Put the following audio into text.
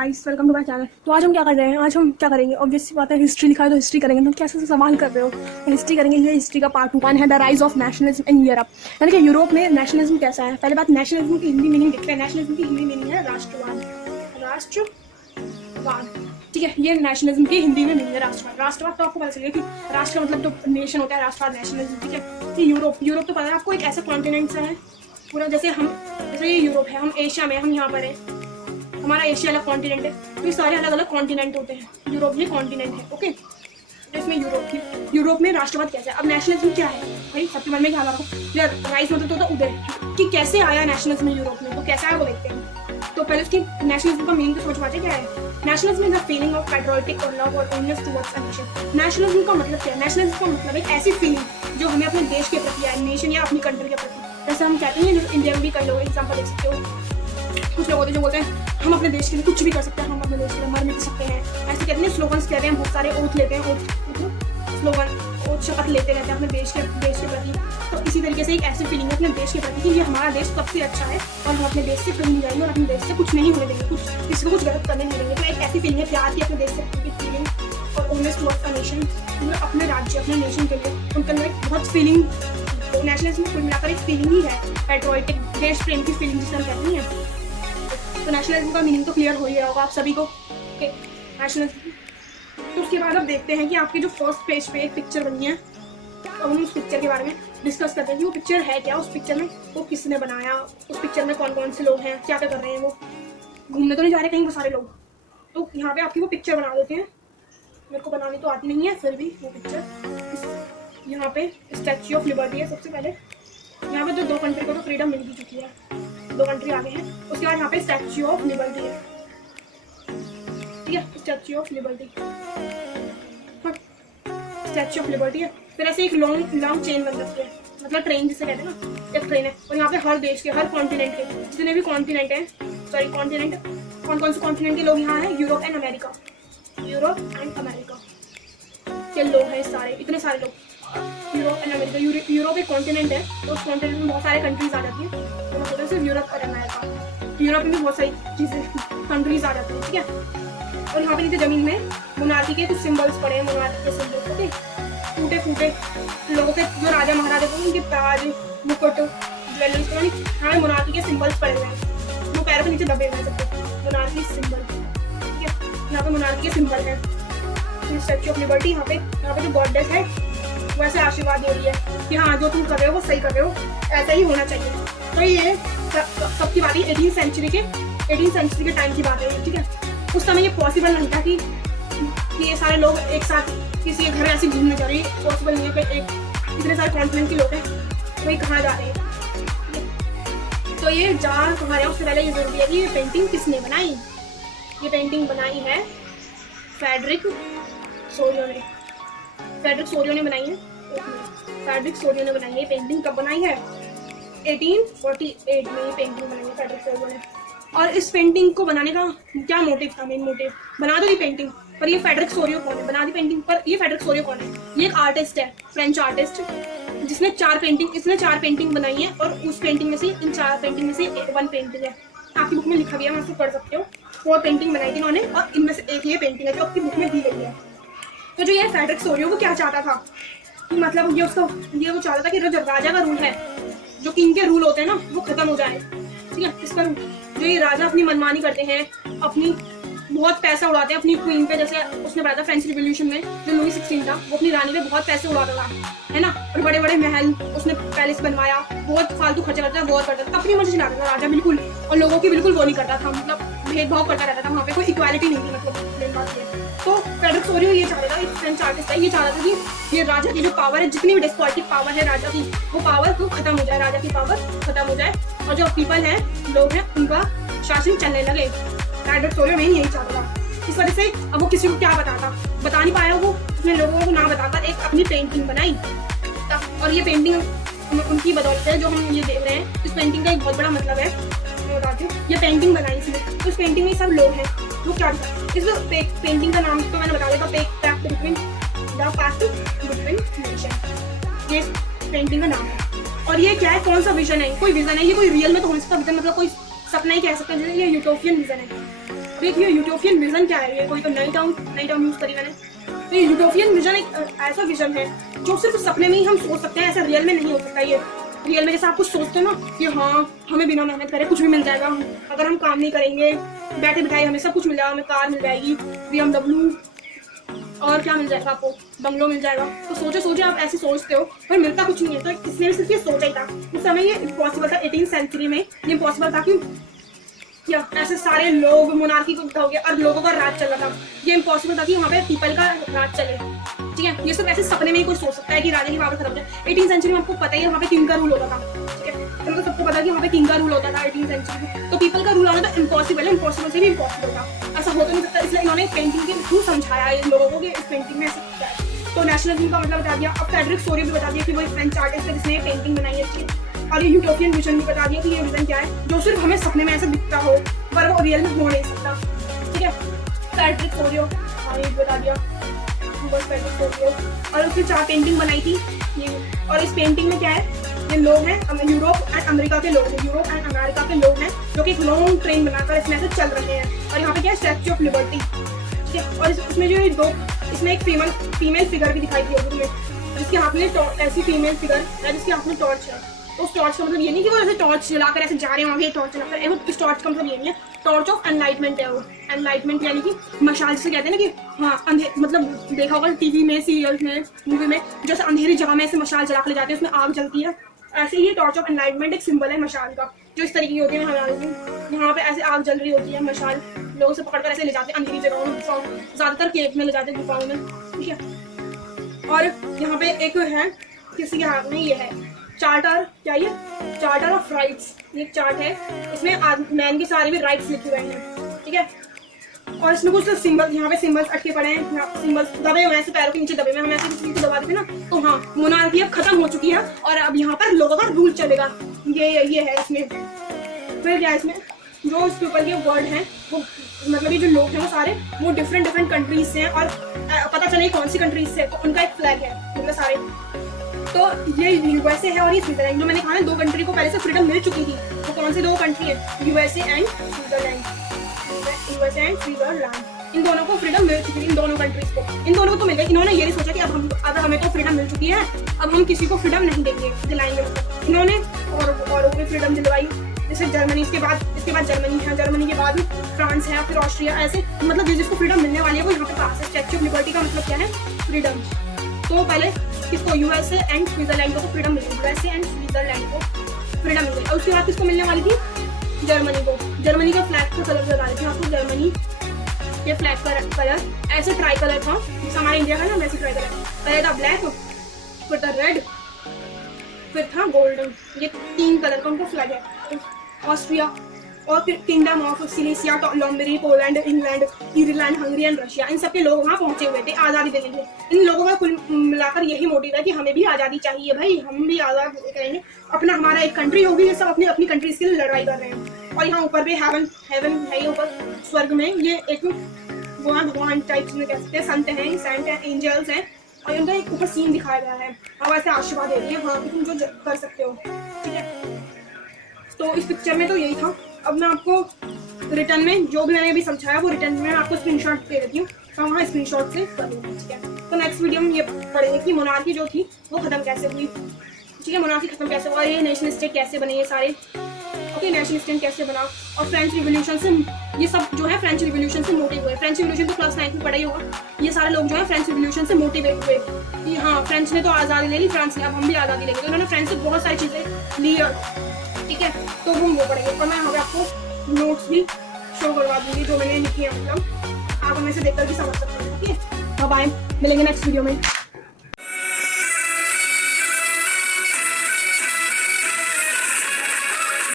Guys, welcome to my channel. तो आज हम क्या कर रहे हैं? आज हम क्या करेंगे? ऑब्वियसली बात है, हिस्ट्री लिखा है तो हिस्ट्री करेंगे। तो कैसे सवाल कर रहे हो? हिस्ट्री करेंगे। ये हिस्ट्री का पार्ट 1 है, the rise of nationalism in Europe. यानी कि यूरोप में नेशनलिज्म कैसा है। पहले बात, नेशनलिज्म की हिंदी मीनिंग देखते हैं। नेशनलिज्म की हिंदी मीनिंग है राष्ट्रवाद। राष्ट्रवाद, ठीक है। ये नेशनलिज्म की हिंदी में मीनिंग है राष्ट्रवाद। राष्ट्रवाद तो आपको पता चलेगा कि राष्ट्र का मतलब जो नेशन होता है, राष्ट्रवाद नेशनलिज्म, ठीक है। कि यूरोप तो पता है आपको, एक ऐसा कॉन्टिनेंट है पूरा, जैसे ये यूरोप है, हम एशिया में, हम यहाँ पर है, हमारा एशिया अलग कॉन्टिनेंट है। तो ये सारे अलग अलग कॉन्टिनेंट होते हैं। यूरोप ये कॉन्टिनेंट है, ओके। तो इसमें यूरोप में राष्ट्रवाद कैसा है। अब नेशनलिज्म क्या है भाई, सबके मन में क्या रखो यार, राइज मतलब तो होता उदय, कि कैसे आया नेशनलिज्म यूरोप में, तो कैसा है वो देखते हैं। तो पहले उसकी नेशनलिज्म का मीनिंग तो सोच पाते क्या है। Nationalism is the feeling of patriotic और लव और ओननेस टुवर्ड्स अ नेशन। नेशनलिज्म का मतलब क्या है? नेशनलिज्म का मतलब एक ऐसी फीलिंग जो हमें अपने देश के प्रति है, नेशन या अपनी कंट्री के प्रति। जैसे हम कहते हैं, जो इंडिया में भी कई लोग एग्जाम्पल देख सकते हो, कुछ लोग होते हैं जो बोलते हैं हम अपने देश के लिए कुछ भी कर सकते हैं, हम अपने देश के लिए मर मिट सकते हैं, ऐसे कहते हैं। स्लोगन्स कहते हैं, बहुत सारे ओथ लेते हैं, ओथ शपथ लेते रहते हैं अपने देश के प्रति। तो इसी तरीके से एक ऐसी फीलिंग है अपने देश के प्रति कि ये हमारा देश सबसे अच्छा है और हम अपने देश से कहीं नहीं जाएंगे और अपने देश से कुछ नहीं होने देंगे, कुछ किसी को कुछ गलत करने नहीं देंगे। तो एक ऐसी फीलिंग है प्यार की अपने देश से की फीलिंग और ओननेस टुवर्ड्स अ नेशन, अपने राज्य, अपने नेशन के लिए उनके अंदर एक बहुत फीलिंग। नेशनलिज्म में कुल मिलाकर एक फीलिंग ही है, पैट्रियोटिक, देश प्रेम की फीलिंग जिसे हम कहते हैं। तो नेशनलिज्म का मीनिंग तो क्लियर हो ही गया होगा आप सभी को, नेशनलिज्म। तो उसके बाद अब देखते हैं कि आपके जो फर्स्ट पेज पे एक पिक्चर बनी है, तो हम उस पिक्चर के बारे में डिस्कस करते हैं कि वो पिक्चर है क्या, उस पिक्चर में वो किसने बनाया, उस पिक्चर में कौन कौन से लोग हैं, क्या क्या कर रहे हैं, वो घूमने तो नहीं जा रहे कहीं वो सारे लोग। तो यहाँ पे आपकी वो पिक्चर बना देते हैं। मेरे को बनानी तो आती नहीं है, फिर भी वो पिक्चर यहाँ पे स्टैच्यू ऑफ लिबर्टी है। सबसे पहले यहाँ पे जो 2 कंट्री को तो फ्रीडम मिल ही चुकी है, 2 कंट्री आगे हैं। उसके बाद यहाँ पे स्टैच्यू ऑफ लिबर्टी है, ठीक है, statue of liberty, statue of liberty है। फिर ऐसे एक लॉन्ग चेन बन सकती है, मतलब ट्रेन जिसे कहते हैं ना, एक ट्रेन है। और यहाँ पे हर देश के, हर कॉन्टिनेंट के जितने भी कॉन्टिनेंट हैं, कॉन्टिनेंट, कौन से कॉन्टिनेंट के लोग यहाँ हैं, Europe and America, Europe and America के लोग हैं सारे, इतने सारे लोग, यूरोप एंड अमेरिका। यूरोप एक कॉन्टिनेंट है, तो उस कॉन्टिनेंट में बहुत सारे कंट्रीज आ जाती हैं। तो मतलब सिर्फ यूरोप और अमेरिका, यूरोप में भी बहुत सारी चीज़ें, कंट्रीज आ जाती हैं, ठीक है। और यहाँ पे नीचे जमीन में मोनार्की के कुछ सिंबल्स पड़े हैं, मोनार्की के सिंबल्स, ओके। टूटे फूटे लोगों के, जो राजा महाराजा थे उनके ताज, मुकुट, ज्वेलरीज, पता नहीं, यहाँ पे मोनार्की के सिंबल्स पड़े हुए हैं, वो पैरों के नीचे दबे हुए हैं सबके, मोनार्की सिंबल, ठीक है। यहाँ पे मोनार्की के सिंबल है। स्टैच्यू ऑफ लिबर्टी, यहाँ पे जो गॉडेस है वो ऐसे आशीर्वाद दे रही है कि हाँ जो तुम कर रहे हो वो सही कर रहे हो, ऐसा ही होना चाहिए। तो ये सबकी बात है 18th सेंचुरी के टाइम की बात है, ठीक है। उस समय ये पॉसिबल नहीं था कि ये सारे लोग एक साथ किसी के घर ऐसे घूमने जा रहे हैं, पॉसिबल नहीं है। इतने सारे कॉन्टिनेंट के लोग हैं, तो ये कहाँ जा रहे हैं, तो ये जहाँ कहाँ है उससे पहले ये जरूरी है कि ये पेंटिंग किसने बनाई। ये पेंटिंग बनाई है फ्रेडरिक सोरियो ने बनाई है। फ्रेडरिक सोरियो ने बनाई है। पेंटिंग कब बनाई है? 1848 में ये पेंटिंग बनाई है फ्रेडरिक सोरियो ने। और इस पेंटिंग को बनाने का क्या मोटिव था? मेन मोटिव, बना दो ये पेंटिंग, पर ये फ्रेडरिक सोरियो कौन है? बना दी पेंटिंग, पर ये फ्रेडरिक सोरियो कौन है? ये एक आर्टिस्ट है, फ्रेंच आर्टिस्ट, जिसने 4 पेंटिंग बनाई है। और उस पेंटिंग में से, इन 4 पेंटिंग में से 1 पेंटिंग है, आपकी बुक में लिखा गया है, आप पढ़ सकते हो। 4 पेंटिंग बनाई थी इन्होंने, और इनमें से एक ये पेंटिंग है जो आपकी बुक में दी गई है। तो जो ये फ्रेडरिक सोरियो वो क्या चाहता था, मतलब ये वो चाहता था कि जो राजा का रूल है, जो किंग के रूल होते हैं ना, वो खत्म हो जाए, ठीक है। इसका जो ये राजा अपनी मनमानी करते हैं, अपनी बहुत पैसा उड़ाते हैं अपनी क्वीन पे, जैसे उसने बताया फ्रेंच रिवॉल्यूशन में जो लुई 16 था, वो अपनी रानी पे बहुत पैसे उड़ाता था, है ना। और बड़े बड़े महल उसने पैलेस बनवाया, बहुत फालतू खर्चा करता था, वॉर करता था, अपनी मर्जी चलाता था राजा बिल्कुल, और लोगों की बिल्कुल वो नहीं करता था, मतलब भेदभाव करता रहता था, वहाँ पे कोई इक्वालिटी नहीं थी, मतलब मेन बात ये। तो फ्रेडरिक सोरियो ये चाहता था, एक फ्रेंच आर्टिस्ट है, ये चाहता था कि ये राजा की जो पावर है, जितनी भी डेस्पोटिक पावर है राजा की, वो पावर तो खत्म हो जाए, राजा की पावर खत्म हो जाए, और जो पीपल है, लोग हैं, उनका शासन चलने लगे। फ्रेडरिक सोरियो में यही चाहता था। इस वजह से अब वो किसी को क्या बता नहीं पाया, वो उसने लोगों को ना बताकर एक अपनी पेंटिंग बनाई। और ये पेंटिंग उनकी बदौलत है जो हम ये देख रहे हैं। इस पेंटिंग का एक बहुत बड़ा मतलब है, मैं बताती हूँ। ये पेंटिंग बनाई इसने, तो इस पेंटिंग में सब लोग हैं, वो क्या इस पेंटिंग का नाम तो मैंने बता देगा, पैक्ट बिटवीन नेशन, ये पेंटिंग का नाम है। और ये क्या है, कौन सा विजन है? कोई विजन है, ये कोई रियल में तो हो नहीं सकता विजन, मतलब कोई सपना ही कह सकते हैं, जैसे ये यूटोपियन विजन है। देखिए यूटोपियन विजन क्या है, ये कोई तो नई टर्म यूज करी मैंने। तो ये यूटोपियन विजन एक ऐसा विजन है जो सिर्फ सपने में ही हम सोच सकते हैं, ऐसा रियल में नहीं हो सकता। ये रियल में जैसे आप कुछ सोचते हो ना कि हाँ हमें बिना मेहनत करे कुछ भी मिल जाएगा, अगर हम काम नहीं करेंगे बैठे बिठाए हमें सब कुछ मिल जाएगा, हमें कार मिल जाएगी, BMW और क्या मिल जाएगा आपको, बंगलो मिल जाएगा। तो सोचे सोचे आप ऐसे सोचते हो पर मिलता कुछ नहीं है। तो इसलिए सिर्फ ये सोचा ही था, उस समय ये इम्पॉसिबल था। 18th सेंचुरी में ये इम्पॉसिबल था कि क्या ऐसे सारे लोग मोनार्की को उठा हो गया और लोगों का राज चल रहा था। ये इम्पॉसिबल था कि वहाँ पे पीपल का राज चले, ठीक है। ये सब ऐसे सपने में ही कोई सोच सकता है कि राजा की पावर खत्म हो जाए। 18th सेंचुरी में आपको पता ही है वहाँ पे किंग का रूल होता था, ठीक है। तो सबको पता है कि वहाँ पे किंग का रूल होता था 18th सेंचुरी में। तो पीपल का रूल आना तो इम्पॉसिबल है, इम्पॉसिबल से भी इम्पॉसिबल था, ऐसा हो तो नहीं सकता। इसलिए इन्होंने पेंटिंग के थ्रू समझाया इन लोगों को कि इस पेंटिंग में ऐसा क्या है। तो नेशनलिज्म का मतलब बता दिया। अब फ्रेडरिक सोरियो भी बता दिया कि वो एक फ्रेंच आर्टिस्ट है जिसने पेंटिंग बनाई है इसकी। और ये यूटोपियन विजन भी बता दिया कि ये विजन क्या है जो सिर्फ हमें सपने में ऐसा दिखता हो पर वो रियल में हो नहीं सकता, ठीक है। फ्रेडरिक सोरियो ये बता दिया, फ्रेडरिक सोरियो। और उसने 4 पेंटिंग बनाई थी ये। और इस पेंटिंग में क्या है, ये लोग हैं यूरोप एंड अमेरिका के लोग हैं, यूरोप एंड अमेरिका के लोग हैं जो कि एक लॉन्ग ट्रेन बनाकर इसमें ऐसे चल रहे हैं। और यहाँ पे क्या है, स्टैच्यू ऑफ लिबर्टी, ठीक है। और इसमें जो ये 2 इसमें एक फीमेल फिगर भी दिखाई दी होगी तुम्हें, जिसके हाथ में ऐसी फीमेल फिगर है जिसके हाथ में टॉर्च है। तो उस टॉर्च का मतलब ये नहीं कि वो ऐसे टॉर्च जलाकर ऐसे जा रहे हैं वहाँ टॉर्च जलाकर, इस टॉर्च का मतलब ये नहीं है। टॉर्च ऑफ एनलाइटमेंट है वो। एनलाइटमेंट यानी कि मशाल जिसे कहते हैं ना कि हाँ मतलब देखा होगा टीवी में, सीरियल्स में, मूवी में, जैसे अंधेरी जगह में ऐसे मशाल जला कर ले जाते हैं, उसमें आग जलती है। ऐसे ही टॉर्च ऑफ एनलाइटमेंट एक सिंबल है मशाल का, जो इस तरीके की होती है। यहाँ पे ऐसे आग जल रही होती है, मशाल लोगों से पकड़कर ऐसे ले जाते हैं अंधेरी जगहों में, ज्यादातर केव में ले जाते हैं, गुफाओं में, ठीक है। और यहाँ पे एक है किसी के हाथ में ये है चार्टर, क्या ये चार्टर ऑफ राइट्स, ये चार्ट है। इसमें मैन के सारे भी राइट्स लिखे हुए हैं, ठीक है। और इसमें कुछ सिंबल, यहाँ पे सिंबल्स अटके पड़े हैं, सिंबल्स दबे हुए हैं ऐसे पैरों के नीचे दबे हुए हैं। हम ऐसे किसी को दबा देते ना तो हाँ मोनार्की अब खत्म हो चुकी है और अब यहाँ पर लोगों का रूल चलेगा। ये है इसमें। फिर क्या है इसमें, जो इसके ऊपर के वर्ड हैं वो मतलब ये जो लोग हैं वो सारे वो डिफरेंट कंट्रीज से हैं। और पता चले कौन सी कंट्रीज से, तो उनका एक फ्लैग है मतलब सारे। तो ये USA है और ये स्विट्जरलैंड। जो मैंने कहा ना 2 कंट्री को पहले से फ्रीडम मिल चुकी थी, तो कौन सी 2 कंट्री है, USA एंड स्विट्जरलैंड। इन दोनों को फ्रीडम मिल चुकी थी, इन दोनों कंट्रीज को, इन दोनों को तो मिल गई। इन्होंने ये नहीं सोचा कि अब हमें तो फ्रीडम मिल चुकी है, अब हम किसी को फ्रीडम नहीं देंगे, दिलाएंगे। इन्होंने और भी फ्रीडम दिलवाई, जैसे जर्मनी, इसके बाद जर्मनी है, जर्मनी के बाद फ्रांस है, फिर ऑस्ट्रिया, ऐसे मतलब जिसको फ्रीडम मिलने वाली है वो यहाँ पे पास है। स्टैच्यू ऑफ लिबर्टी का मतलब क्या है, फ्रीडम। तो पहले किसको, USA एंड स्विट्जरलैंड को तो फ्रीडम मिल गई, USA एंड स्विट्जरलैंड को फ्रीडम मिल गई। और उसके बाद किसको मिलने वाली थी, जर्मनी को। जर्मनी का फ्लैग का कलर बता रही थी आपको, जर्मनी के फ्लैग का कलर ऐसे ट्राई कलर था, जैसे हमारे इंडिया का ना वैसे ट्राई कलर। पहले था ब्लैक, फिर था रेड, फिर था गोल्डन। ये 3 कलर का उनका फ्लैग है। ऑस्ट्रिया और फिर kingdom of Silesia, Lombardy, Poland, England, Ireland, Hungary and Russia, इन सबके लोग वहाँ पहुंचे हुए थे आज़ादी देने के लिए। इन लोगों का कुल मिलाकर यही मोटिव है कि हमें भी आज़ादी चाहिए भाई, हम भी आज़ाद करेंगे अपना, हमारा एक कंट्री होगी। ये सब अपनी अपनी कंट्रीज के लिए लड़ाई कर रहे हैं। और यहाँ ऊपर भी हेवन है, ऊपर स्वर्ग में ये एक वो है भगवान टाइप में कह सकते हैं, संत हैं, सेंट हैं, एंजल्स हैं। और उनका एक ऊपर सीन दिखाया गया है और वैसे आशीर्वाद दे रही है हाँ कि तुम जो कर सकते हो, ठीक है। तो इस पिक्चर में तो यही था। अब मैं आपको रिटर्न में जो भी मैंने अभी समझाया वो रिटर्न में आपको स्क्रीनशॉट दे देती हूँ, तो वहाँ स्क्रीनशॉट से कर लूँगा, ठीक है। तो नेक्स्ट वीडियो में ये पढ़ेंगे कि मोनार्की जो थी वो खत्म कैसे हुई, ठीक है। मोनार्की खत्म कैसे हुआ, ये नेशनल स्टेट कैसे बने, ये सारे ओके, नेशनल स्टेट कैसे बना। और फ्रेंच रिवॉल्यूशन से ये सब जो है फ्रेंच रिवॉल्यूशन से मोटिव हुए। फ्रेंच रिवॉल्यूशन तो क्लास 9 में पढ़ा ही होगा। ये सारे लोग जो है फ्रेंच रिवॉल्यूशन से मोटिवेट हुए कि हाँ फ्रेंच ने तो आज़ादी ले ली, फ्रांस ने, अब हम भी आज़ादी लेंगे। तो उन्होंने फ्रेंच से बहुत सारी चीज़ें ली, ठीक है। तो हम वो पढ़ेंगे और मैं यहाँ पे आपको नोट्स भी शो करवा दूंगी जो मैंने लिखी है, मतलब आप हमें से देखकर भी समझ सकते हैं, ठीक है। बाय, मिलेंगे नेक्स्ट वीडियो में।